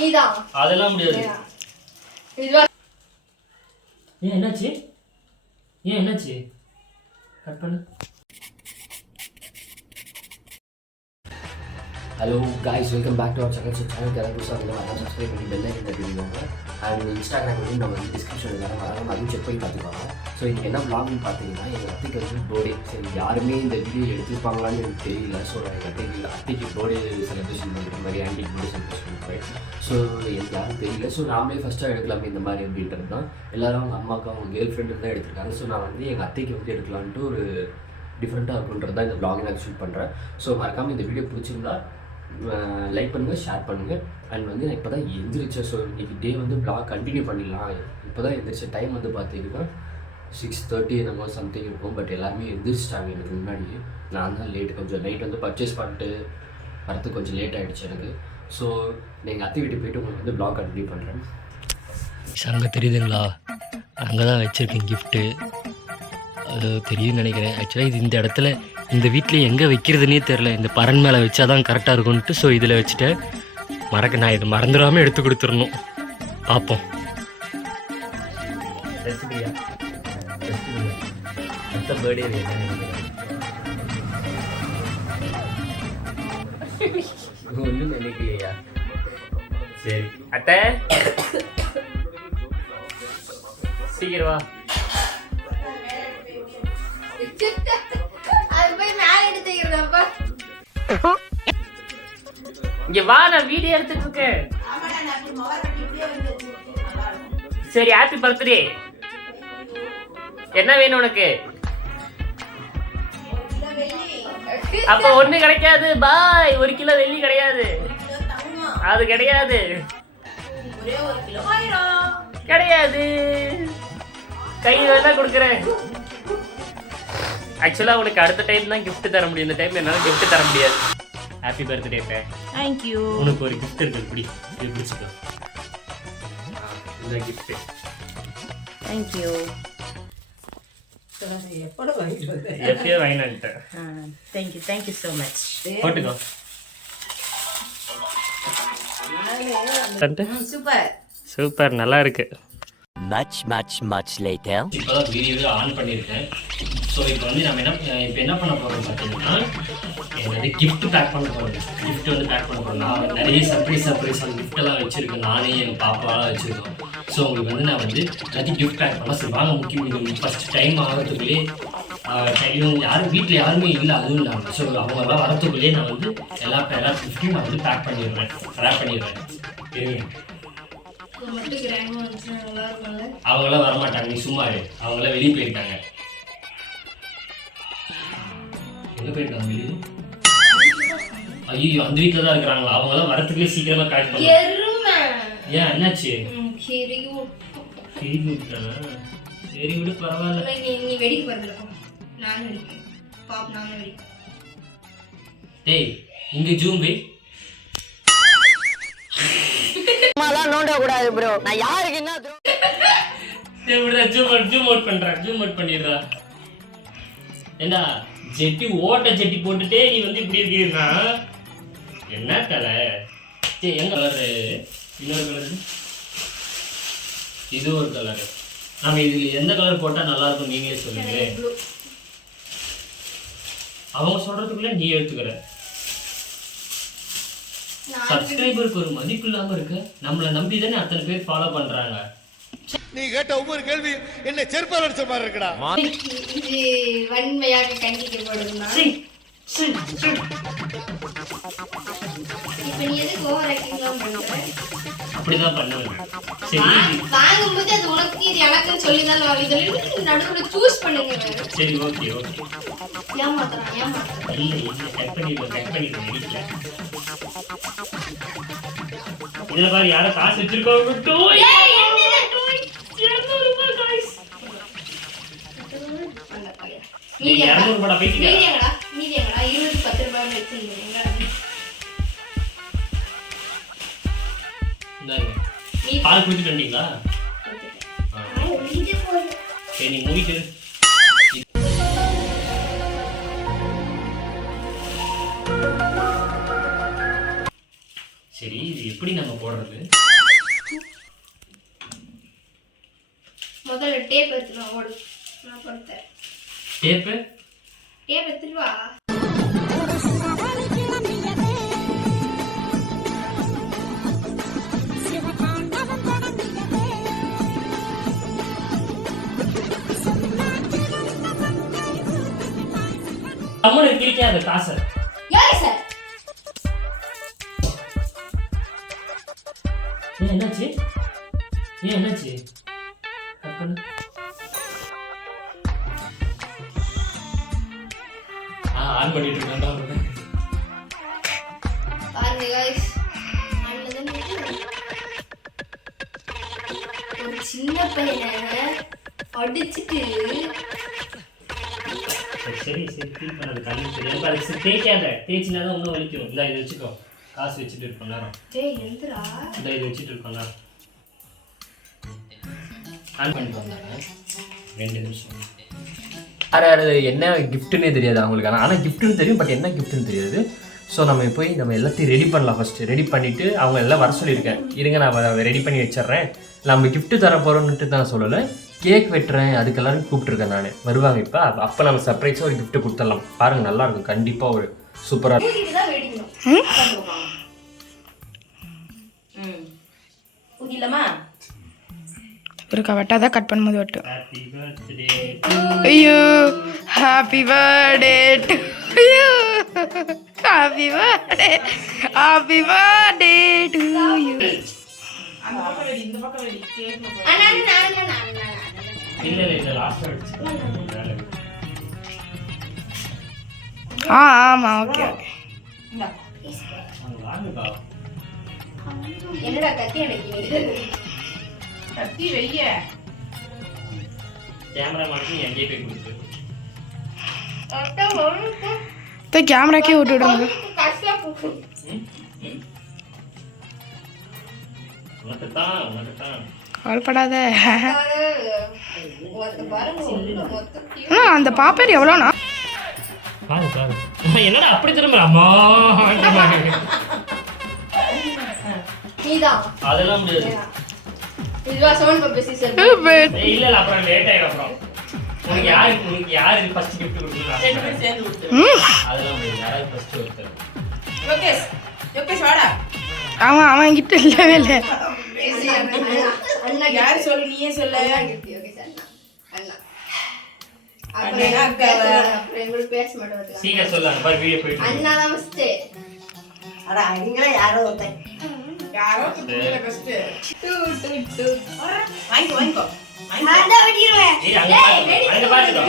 நீதான் அதெல்லாம் முடியாது. ஏன் என்னாச்சு? கட் பண்ணு. Hello guys, welcome back to our channel. புதுசாக வந்து சப்ஸ்கிரைப் பண்ணி பெல் ஐக்கன் தட்டி விடுவாங்க. அண்ட் இன்ஸ்டாகிராம் வந்து நம்ம வந்து டிஸ்கிரிப்ஷனில் வராமல் அதுவும் செக் பண்ணி பார்த்துக்கோங்க. ஸோ இன்றைக்கி என்ன வ்ளாக்னு பார்த்தீங்கன்னா, எங்கள் அத்தைக்கு வந்து பர்த்டே. சரி, யாருமே இந்த வீடியோ எடுத்துருப்பாங்களான்னு எனக்கு தெரியல. ஸோ எங்கள் அத்தைக்கு பர்த்டே செலிப்ரேஷன் பண்ணுற மாதிரி ஆன்டிக் பர்த்டே செலிப்ரேஷன் பண்ணுறேன். ஸோ எனக்கு யாரும் தெரியல. ஸோ நாமளே ஃபஸ்ட்டாக எடுக்கலாமே இந்த மாதிரி அப்படின்றது தான். எல்லோரும் அவங்க அம்மாவுக்கு அவங்க கேர்ள் ஃப்ரெண்டு தான் எடுத்திருக்காங்க. ஸோ நான் வந்து எங்கள் அத்தைக்கு வந்து எடுக்கலான்ட்டு ஒரு டிஃப்ரெண்ட்டாக இருக்குன்றது தான் இந்த வ்ளாகை நான் ஷூட் பண்ணுறேன். ஸோ மறக்காமல் இந்த வீடியோ பிடிச்சிருந்தா லைக் பண்ணுங்கள், ஷேர் பண்ணுங்கள். அண்ட் வந்து நான் இப்போ தான் எந்திரிச்சேன். ஸோ இன்றைக்கி டே வந்து வ்ளாக் கண்டினியூ பண்ணிடலாம். இப்போ தான் எந்திரிச்ச டைம் வந்து பார்த்தீங்கன்னா 6:30 என்னமோ சம்திங் இருக்கும். பட் எல்லாருமே எந்திரிச்சிட்டாங்க எனக்கு முன்னாடியே. நான் தான் லேட், கொஞ்சம் நைட் வந்து பர்ச்சேஸ் பண்ணிட்டு வரத்துக்கு கொஞ்சம் லேட் ஆகிடுச்சு எனக்கு. ஸோ எங்கள் அத்தை வீட்டுக்கு போய்ட்டு உங்களுக்கு வந்து வ்ளாக் கண்டினியூ பண்ணுறேன். அங்கே தெரியுதுங்களா? அங்கே தான் வச்சுருக்கேன் கிஃப்ட்டு. அது தெரியும்னு நினைக்கிறேன். ஆக்சுவலாக இது இந்த இடத்துல இந்த வீட்டில் எங்கே வைக்கிறதுனே தெரில. இந்த பரன் மேலே வச்சா தான் கரெக்டாக இருக்கும்ன்ட்டு ஸோ இதில் வச்சுட்டேன். நான் இது மறந்துடாமல் எடுத்து கொடுத்துடணும். பார்ப்போம். அடுத்த பர்த்டே ஒன்றும் நினைக்கலையா? சரி அத்தை, சீக்கிரம் வா. இங்க வா, நான் வீடியோ எடுத்துட்டு இருக்கேன். சரி, ஹாப்பி பர்த்டே. என்ன வேணும் உனக்கு? அப்ப ஒண்ணு கிடைக்காது. பாய். 1 கிலோ வெள்ளி கிடையாது. அது கிடையாது. கிடையாது. கையில தான் கொடுக்குறேன். ஆக்சுவலா உனக்கு அடுத்த டைம் தான் கிஃப்ட் தர முடியும். இந்த டைம் என்னால கிஃப்ட் தர முடியாது. Happy birthday pay. Thank you. உனக்கு ஒரு கிஃப்ட் இருக்கு. இப்படி இது பிடிச்சிக்கோ. இந்த கிஃப்ட். Thank you. எப்படியோ வாங்கிட்டேன். Thank you so much. போட்டுக்கோ. சூப்பர், நல்லா இருக்கு. much later. இப்போதான் வீடியோ ஆன் பண்ணியிருக்கேன். ஸோ இப்போ வந்து நம்ம என்ன பண்ண போகிறோம் பார்த்தீங்கன்னா, என்னது கிஃப்ட் பேக் பண்ண போகிறோம். கிஃப்ட் வந்து பேக் பண்ண போகிறோம். நான் நிறைய சர்ப்ரைஸ் அந்த கிஃப்டெல்லாம் வச்சுருக்கேன். நானே எங்கள் பாப்பாவெல்லாம் வச்சுருக்கோம். ஸோ உங்களுக்கு வந்து நான் வந்து எல்லாத்தையும் கிஃப்ட் பேக் பண்ணலாம். சரி வாங்க, முக்கியம் இது ஃபஸ்ட் டைம் ஆகிறதுக்குள்ளேயே இவங்க யாரும் வீட்டில் யாருமே இல்லை, அதுவும் இல்லாமல். ஸோ அவங்கெல்லாம் வரத்துக்குள்ளேயே நான் வந்து எல்லா கிஃப்ட்டையும் நான் வந்து பேக் பண்ணிடுவேன், ரேப் பண்ணிடுவேன். அவங்களாம் வரமாட்டாங்க, நீ சும்மா அவங்களாம் வெளியே போயிருக்காங்க. எங்க போயிருக்காங்க வெளியே? ஐயோ, அந்த வீட்டில் தான் இருக்கிறாங்களா? அவங்களாம் வரத்துக்குள்ளே சீக்கிரமா பேக் பண்ணுவாங்க. ஏன் என்னாச்சு? சரி விடு, பரவாயில்ல. நீ வெடிக்க போறதுல நான் வெடிப்பேன். பாப் நான் வெடிப்பேன். டேய், இங்க ஜூம் வை. மாலாம் நோண்ட கூடாது bro. நான் யாருக்கு என்ன டேய் விடுடா, ஜூம் அவுட் பண்ணிடுறா. ஏண்டா ஜெட்டி ஓட்ட ஜெட்டி போட்டுட்டே நீ வந்து இப்படி இருக்கீங்கன்னா என்ன தலை? சரி, எங்க கலரு? இன்னொரு கலரு, இது ஒரு கலரு. நம்ம இதுல எந்த கலர் போட்டா நல்லா இருக்கும் நீங்களே சொல்லுங்க. அவங்க சொல்றதுக்குள்ள நீ எடுத்துக்கிற. சப்ஸ்கிரைபருக்கு ஒரு மதிப்பு இல்லாம இருக்கு. நம்மளை நம்பி தானே அத்தனை பேர் ஃபாலோ பண்றாங்க. நீ கேட்ட ஒவ்வொரு கேள்வி என்ன செருப்பால் அடிச்ச மாதிரி இருக்குடா. இது வன்மையாக கண்டிக்கப்படுதுன்னா இப்ப நீ எதுக்கு ஓவர் ஆக்டிங்லாம் பண்ற? அப்படிதான் பண்ணுவேன். சரி, வாங்கும்போது அது உனக்கு இது எனக்குன்னு சொல்லி தான் வாங்கி நடுவுல சூஸ் பண்ணுங்க. சரி, ஓகே. ஏமாத்துறான். இல்ல கட் பண்ணிடுவேன் வீட்டுல. இதுல பாரு, யாரோ காசு வச்சிருக்கோம். நீங்க 200 ரூபாய் பேசிட்டீங்க. மீதியங்கடா 20 10 ரூபாய் வெச்சிருக்கீங்க. பால் குடிச்சிட்டு வந்தீங்களா? சரி, நீ மூடிட்டு. சரி இது எப்படி நம்ம போடுறது? முதல்ல டேப் எடுத்துக்கலாம் ஓடு. நான் கொடுத்தேன் டேப்பு எடுத்துட்டு வா. அம்மனை கிழிக்காத காசை. யாரு சார்? என்னாச்சு? என்னாச்சு? கட் பண்ணு. ஆன் பண்ணிட்டு இருக்கேன். பாருங்க गाइस. ஒரு சின்ன பையனை அடிச்சிட்டு சரி ஃபீல் பண்ணது கண்ணு தெரியாது. அது தேய்க்காத. தேய்ச்சினா தான் இன்னும் வலிக்கும். இல்லை இதை வச்சுக்கோ. காசு வச்சுட்டு இருப்போம் நேரம். டேய் எந்திரா. இதை வச்சுட்டு இருக்கோம் நேரம். ஆன் பண்ணி பாருங்க. 2 நிமிஷம். யார் என்ன கிஃப்ட்டுன்னே தெரியாது அவங்களுக்கு. ஆனால் கிஃப்ட்டுன்னு தெரியும், பட் என்ன கிஃப்ட்டுன்னு தெரியாது. ஸோ நம்ம போய் நம்ம எல்லாத்தையும் ரெடி பண்ணலாம். ஃபஸ்ட்டு ரெடி பண்ணிவிட்டு அவங்க எல்லாம் வர சொல்லியிருக்கேன். இருங்க நான் ரெடி பண்ணி வச்சிட்றேன். நம்ம கிஃப்ட்டு தர போகிறோன்னுட்டு தான் சொல்லலை, கேக் வெட்டுறேன் அதுக்கு எல்லாரும் கூப்பிட்டுருக்கேன் நான். வருவாங்க இப்போ. அப்போ நம்ம சர்ப்ரைஸாக ஒரு கிஃப்ட்டு கொடுத்துடலாம். பாருங்கள் நல்லாயிருக்கும், கண்டிப்பாக ஒரு சூப்பராக ஊதிட்டு தான் வெடிக்கணும். ஊதிலமா இருக்கா வெட்டாதான் கட் பண்ணும்போது வெட்டும். Happy birthday. ஐயோ happy birthday to you. Happy birthday to you. இல்லை லாஸ்ட்டாக வச்சு. ஆமாம் ஓகே ஓகே. வாங்கப்பா. என்னடா கத்தி அணைக்கிறீங்க? கத்தி வெய்ய. கேமராமேனுக்கு என்கிட்ட போய் கொடுத்து. கேமராக்கே விட்டு விடுங்க. கவலைப்படாத. அந்த பாப்பேர் எவ்வளோண்ணா? பாரு பாரு. என்னடா அப்படி திரும்புறாமா? நீதான். அதெல்லாம் முடியாது. இதுவா சவுண்ட் பப்பி சீசன். இல்ல அப்புறம் லேட் ஆயிடும். அப்புறம் உனக்கு யாரு ஃபர்ஸ்ட் gift கொடுத்தா? ரெண்டு பேரும் சேர்ந்து விட்டு. அதெல்லாம் முடியாது. யாராவது ஃபர்ஸ்ட் ஒருத்தர். யோகேஷ் வாடா. அவன் என்கிட்ட இல்லவே இல்லை. அண்ணா யாரு சொல்லு, நீயே சொல்லு. அண்ணா அக்கா எங்களுக்கு பேச மாட்டோம். சீக்கிரம் சொல்லு. அந்த மாதிரி வீடியோ போயிட்டு அண்ணா தான் ஃபர்ஸ்ட். அட நீங்களே யாரோ ஒருத்தன். யாரோ குடுக்கல ஃபர்ஸ்ட். வாங்கிக்கோ. நான் தான் வெட்டிடுவேன். ஏய் அங்க பாத்துடா.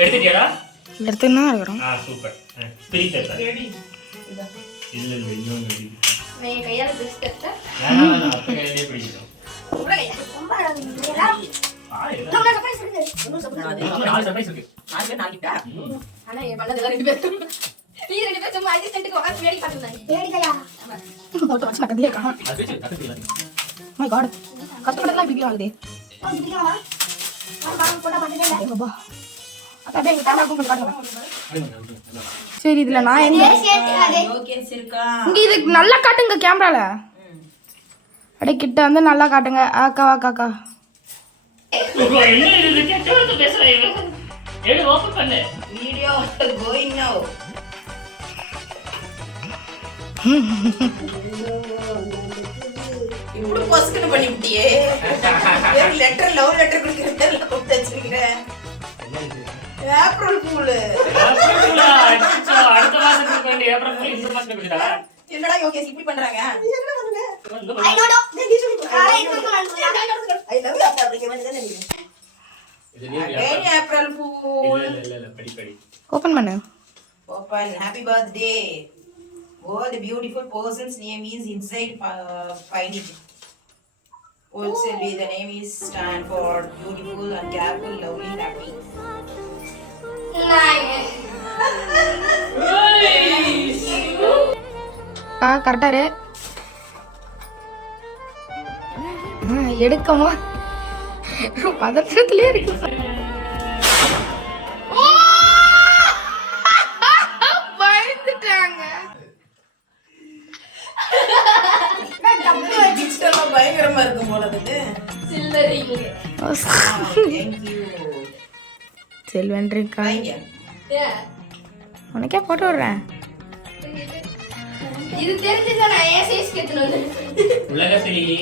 எடுத்துட்டியாடா? எடுத்துன்னா இருக்கிறோம். சூப்பர். ஸ்பிரிட் எடுத்தா. ரெடி. இல்ல இன்னொன்னு ரெடி. நான் கையால பிஸ்கட் நான் அப்ப கையிலே பிடிச்சிட்டோம். ரொம்ப அழகா நாலு சர்ப்ரைஸ் இருக்கு. ஆனா என் பண்ணதுல 2 பேர். நீ 2 பேர் சும்மா அசிஸ்டன்ட்க்கு உட்கார்ந்து வேடி பார்த்துட்டாங்க. வேடிக்கையா? போட்டோ வச்சு பக்கத்துலயே காணோம். அது வெச்சு கட்டத்துல. My God. கஷ்டப்பட்டதெல்லாம் இப்படி ஆகுது. பிடிக்கலாமா? நான் போட மாட்டேனே. பாபா. அத இங்க கேமரா கூப்பிட்டு காட்டுங்க. சரி இதுல நான் என்ன யோகேஷ் இருக்கா? இங்க இது நல்லா காட்டுங்க கேமரால. அட கிட்ட வந்து நல்லா காட்டுங்க. ஆக்கா காக்கா. என்ன இது கேட்டு பேசுறீங்க? எடு ஓபன் பண்ணு. வீடியோ கோயிங் நவ. இப்படி பொஸ்கன பண்ணிட்டியே. ஒரு லெட்டர் லவ் லெட்டர் குடுக்கறதல கொடுத்து வச்சிருக்கீங்க. April fool. அடுத்த மாசத்துக்கு வேண்டிய ஏப்ரல் ஃபூல் இந்த மாசத்துக்கு கொடுத்தா? என்னடா யோகேஷ் இப்படி பண்றாங்க? I know I love you அப்படிங்க வந்து நினைக்கிறேன். இது நீ ஏப்ரல் ஃபூல். இல்ல படி. ஓபன் பண்ணு. Open. Happy birthday. Oh, the beautiful person's name is inside. Find it. Also, the name is stand for beautiful and careful, lovely, happy. கரெக்டா இரு. எடுக்கமா பதற்றத்திலே இருக்கு. பயந்துட்டாங்க. வளருது. Chiller ring. Thank you. Selvan இருக்கா வாங்க. உனக்கே போட்டு விடுறேன். இது தெரிஞ்சுதான் நான் ஏன் சைஸ் கேட்டுன்னு வந்தேன். உலகத்திலேயே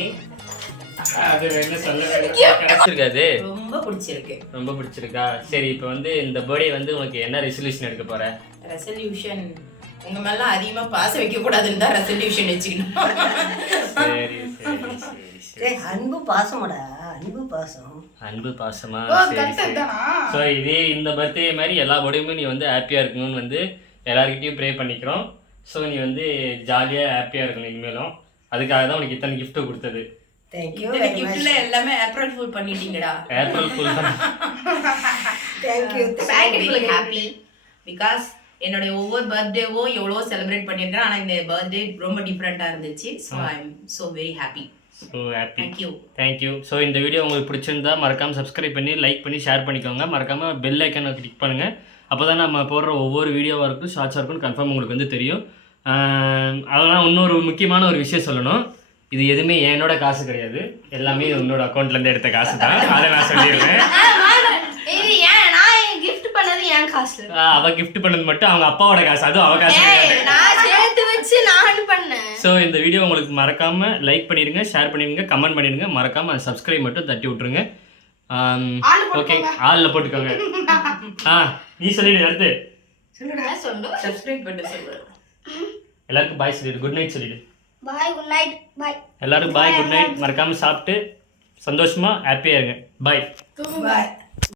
அது என்ன சொல்ல கிடைச்சிருக்காது. ரொம்ப பிடிச்சிருக்கு. ரொம்ப பிடிச்சிருக்கா? சரி, இப்போ வந்து இந்த பர்த்டே வந்து உனக்கு என்ன ரெசல்யூஷன் எடுக்க போற? ரெசல்யூஷன் உங்க மேல அதிகமா பாசம் வைக்க கூடாதுன்னு தான் ரெசல்யூஷன் வச்சுக்கணும். சரி சரி சரி. அன்பு பாசமாடா, அன்பு பாசம். அன்பு பாசமா? ஓ, சரி கரெக்டா சரி. தானா? ஸோ இதே இந்த பர்த்டே மாதிரி எல்லா பர்த்டேயுமே நீ வந்து ஹாப்பியாக இருக்கணும்னு வந்து எல்லாருக்கிட்டையும் ப்ரே பண்ணிக்கிறோம். ஸோ நீ வந்து ஜாலியாக ஹாப்பியாக இருக்கணும் இனிமேலும். அதுக்காக தான் உனக்கு இத்தனை கிஃப்ட்டு கொடுத்தது. தேங்க்யூ இந்த கிஃப்ட்ல எல்லாமே ஏப்ரல் ஃபுல் பண்ணிட்டீங்கடா. ஏப்ரல் ஃபுல் தான். தேங்க்யூ. வெரி ஹாப்பி பிகாஸ் என்னோட ஒவ்வொரு பர்த்டேவும் எவ்வளோ செலிப்ரேட் பண்ணியிருக்கேன். ஆனால் இந்த பர்த்டே ரொம்ப டிஃப்ரெண்ட்டாக இருந்துச்சு. So I am so very happy. So happy. Thank you. Thank you. So இந்த வீடியோ உங்களுக்கு பிடிச்சிருந்தா மறக்காமல் சப்ஸ்கிரைப் பண்ணி லைக் பண்ணி ஷேர் பண்ணிக்கோங்க. மறக்காமல் பெல் ஐக்கனை கிளிக் பண்ணுங்கள். அப்போ தான் நம்ம போடுற ஒவ்வொரு வீடியோவாக இருக்கும், ஷார்ட்ஸாக இருக்கும், கன்ஃபார்ம் உங்களுக்கு வந்து தெரியும். அதெல்லாம் இன்னொரு முக்கியமான ஒரு விஷயம் சொல்லணும். இது எதுவுமே என்னோட காசு கிடையாது, எல்லாமே உன்னோட அக்கௌண்ட்லேருந்து எடுத்த காசு தான். அதை நான் சொல்லிடுறேன். இது ஏன் நான் gift பண்ணது என் காசு. அவள் கிஃப்ட் பண்ணது மட்டும் அவங்க அப்பாவோட காசு, அதுவும் அவள் காசு கிடையாது. நான் சேர்த்து வச்சு நான் பண்ணேன். ஸோ இந்த வீடியோ உங்களுக்கு மறக்காமல் லைக் பண்ணிடுங்க, ஷேர் பண்ணிடுங்க, கமெண்ட் பண்ணிடுங்க. மறக்காமல் சப்ஸ்கிரைப் மட்டும் தட்டி விட்ருங்க. ஓகே, ஆளில் போட்டுக்கோங்க. நீ சொல்லிடு அடுத்து. சொல்லுடா சொல்லு. சப்ஸ்கிரைப் பண்ணி சொல்லுவேன். எல்லாருக்கும் பாய் சொல்லிடு, குட் நைட் சொல்லிடு. பாய், குட் நைட். பாய். எல்லாருக்கும் பாய், குட் நைட். மறக்காமல் சாப்பிட்டு சந்தோஷமாக ஹாப்பியாக இருங்க. பாய். பாய்.